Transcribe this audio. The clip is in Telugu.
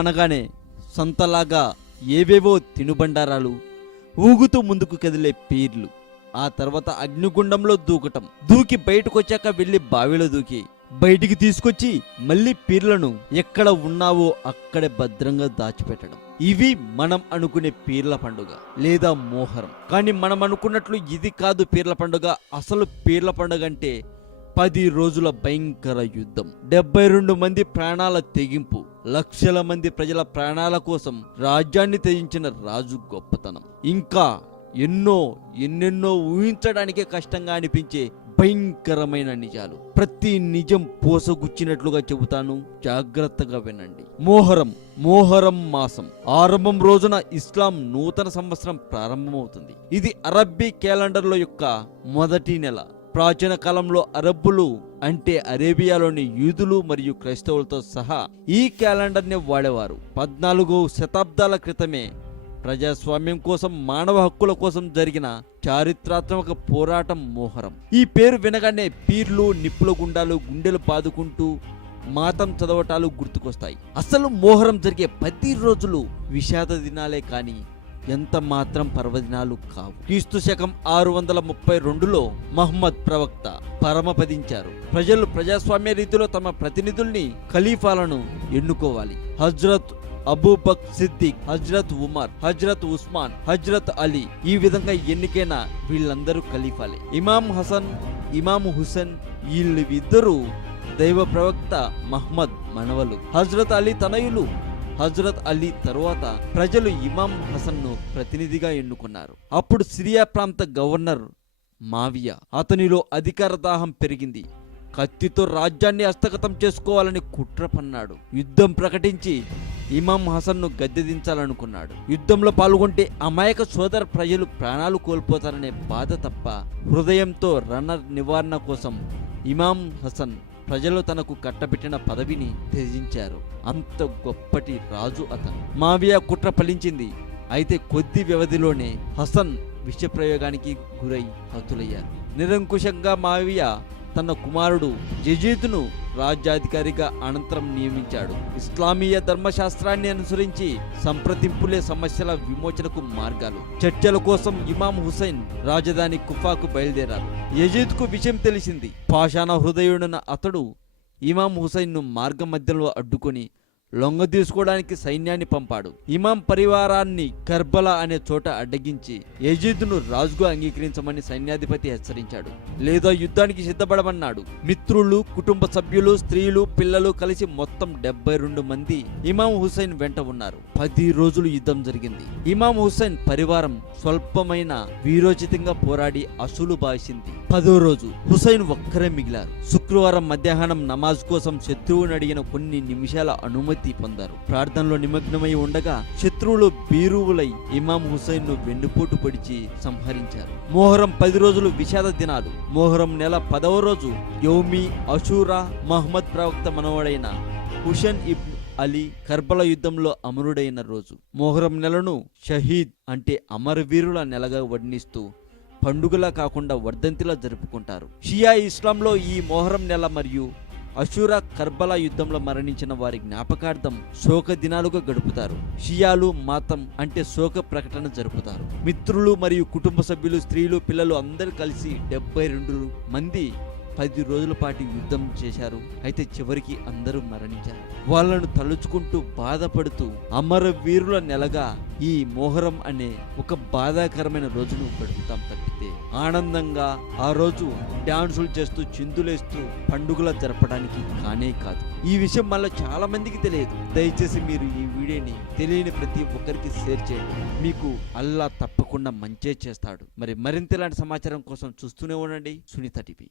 అనగానే సంతలాగా ఏవేవో తినుబండారాలు, ఊగుతూ ముందుకు కదిలే పీర్లు, ఆ తర్వాత అగ్నిగుండంలో దూకటం, దూకి బయటకొచ్చాక వెళ్ళి బావిలో దూకి బయటికి తీసుకొచ్చి మళ్ళీ పీర్లను ఎక్కడ ఉన్నావో అక్కడే భద్రంగా దాచిపెట్టడం. ఇవి మనం అనుకునే పీర్ల పండుగ లేదా మోహరం. కానీ మనం అనుకున్నట్లు ఇది కాదు పీర్ల పండుగ. అసలు పీర్ల పండుగ అంటే 10 రోజుల భయంకర యుద్ధం, 72 మంది ప్రాణాల తెగింపు, లక్షల మంది ప్రజల ప్రాణాల కోసం రాజ్యాన్ని త్యజించిన రాజు గొప్పతనం, ఇంకా ఎన్నెన్నో ఊహించడానికే కష్టంగా అనిపించే భయంకరమైన నిజాలు. ప్రతి నిజం పోసగుచ్చినట్లుగా చెబుతాను, జాగ్రత్తగా వినండి. మోహరం మాసం ఆరంభం రోజున ఇస్లాం నూతన సంవత్సరం ప్రారంభమవుతుంది. ఇది అరబ్బీ క్యాలెండర్ల యొక్క మొదటి నెల. ప్రాచీన కాలంలో అరబ్బులు అంటే అరేబియాలోని యూదులు మరియు క్రైస్తవులతో సహా ఈ క్యాలెండర్ని వాడేవారు. 14వ శతాబ్దాల క్రితమే ప్రజాస్వామ్యం కోసం, మానవ హక్కుల కోసం జరిగిన చారిత్రాత్మక పోరాటం మోహరం. ఈ పేరు వినగానే పీర్లు, నిప్పుల గుండాలు, గుండెలు బాదుకుంటూ మాతం చదవటాలు గుర్తుకొస్తాయి. అసలు మోహరం జరిగే 10 రోజులు విషాద దినాలే కానీ ఎంత మాత్రం పర్వదినాలు కావు. క్రీస్తు శకం 632లో మహమ్మద్ ప్రవక్త పరమపదించారు. ప్రజలు ప్రజాస్వామ్య రీతిలో తమ ప్రతినిధుల్ని, ఖలీఫాలను ఎన్నుకోవాలి. హజ్రత్ అబూబకర్ సిద్దిక్, హజ్రత్ ఉమర్, హజ్రత్ ఉస్మాన్, హజ్రత్ అలీ, ఈ విధంగా ఎన్నికైన వీళ్ళందరూ ఖలీఫాలే. ఇమాం హసన్, ఇమాం హుసేన్, వీళ్ళిద్దరూ దైవ ప్రవక్త మహమ్మద్ మనవలు. హజ్రత్ అలీ తనయులు. హజ్రత్ అలీ తరువాత ప్రజలు ఇమాం హసన్ను ప్రతినిధిగా ఎన్నుకున్నారు. అప్పుడు సిరియా ప్రాంత గవర్నర్ మావియా, అతనిలో అధికార దాహం పెరిగింది. కత్తితో రాజ్యాన్ని హస్తగతం చేసుకోవాలని కుట్ర పన్నాడు. యుద్ధం ప్రకటించి ఇమాం హసన్ను గద్దెదించాలనుకున్నాడు. యుద్ధంలో పాల్గొంటే అమాయక సోదర ప్రజలు ప్రాణాలు కోల్పోతారనే బాధ తప్ప హృదయంతో రణ నివారణ కోసం ఇమాం హసన్ ప్రజలు తనకు కట్టబెట్టిన పదవిని త్యజించారు. అంత గొప్పటి రాజు అతను. మావియా కుట్ర ఫలించింది. అయితే కొద్ది వ్యవధిలోనే హసన్ విషప్రయోగానికి గురై హతులయ్యారు. నిరంకుశంగా మావియా తన కుమారుడు యజీద్ను రాజ్యాధికారిగా అనంతరం నియమించాడు. ఇస్లామీయ ధర్మశాస్త్రాన్ని అనుసరించి సంప్రదింపులే సమస్యల విమోచనకు మార్గాలు. చర్చల కోసం ఇమాం హుసైన్ రాజధాని కుఫాకు బయలుదేరారు. యజీద్కు విషయం తెలిసింది. పాషాణ హృదయుడైన అతడు ఇమాం హుసైన్ను మార్గ మధ్యలో అడ్డుకొని లొంగ తీసుకోవడానికి సైన్యాన్ని పంపాడు. ఇమాం పరివారాన్ని కర్బలా అనే చోట అడ్డగించి యజీద్ను రాజుగా అంగీకరించమని సైన్యాధిపతి హెచ్చరించాడు. లేదా యుద్ధానికి సిద్ధపడమన్నాడు. మిత్రులు, కుటుంబ సభ్యులు, స్త్రీలు, పిల్లలు కలిసి మొత్తం 72 మంది ఇమాం హుసైన్ వెంట ఉన్నారు. 10 రోజులు యుద్ధం జరిగింది. ఇమాం హుసైన్ పరివారం స్వల్పమైన వీరోచితంగా పోరాడి అసూలు బాసింది. 10వ రోజు హుసైన్ ఒక్కరే మిగిలారు. శుక్రవారం మధ్యాహ్నం నమాజ్ కోసం శత్రువుని అడిగిన కొన్ని నిమిషాల అనుమతి పొందారు. ప్రార్థనలో నిమగ్నమై ఉండగా శత్రువులు బీరువులై ఇమాం హుసైన్ ను వెన్నుపోటు పొడిచి సంహరించారు. మోహరం 10 రోజులు విషాద దినాలు. మోహరం నెల 10వ రోజు యౌమి అషూరా, మహమ్మద్ ప్రవక్త మనవడైన హుసేన్ ఇబ్న్ అలీ కర్బలా యుద్ధంలో అమరుడైన రోజు. మోహరం నెలను షహీద్ అంటే అమరవీరుల నెలగా వర్ణిస్తూ పండుగలా కాకుండా వర్ధంతిలా జరుపుకుంటారు. షియా ఇస్లాంలో ఈ మొహరం నెల మరియు అషూరా, కర్బలా యుద్ధంలో మరణించిన వారి జ్ఞాపకార్థం శోక దినాలుగా గడుపుతారు. షియాలు మాతం అంటే శోక ప్రకటన జరుపుతారు. మిత్రులు మరియు కుటుంబ సభ్యులు, స్త్రీలు, పిల్లలు అందరూ కలిసి 72 మంది 10 రోజుల పాటు యుద్ధం చేశారు. అయితే చివరికి అందరూ మరణించారు. వాళ్ళను తలుచుకుంటూ బాధపడుతూ అమరవీరుల నెలగా ఈ మోహరం అనే ఒక బాధాకరమైన రోజును గడుపుతాం తప్పితే ఆనందంగా ఆ రోజు డాన్సులు చేస్తూ చిందులేస్తూ పండుగల జరపడానికి కానే కాదు. ఈ విషయం మళ్ళీ చాలా మందికి తెలియదు. దయచేసి మీరు ఈ వీడియోని తెలియని ప్రతి ఒక్కరికి షేర్ చేయండి. మీకు అల్లా తప్పకుండా మంచే చేస్తాడు. మరింత ఇలాంటి సమాచారం కోసం చూస్తూనే ఉండండి సునీత టీవీ.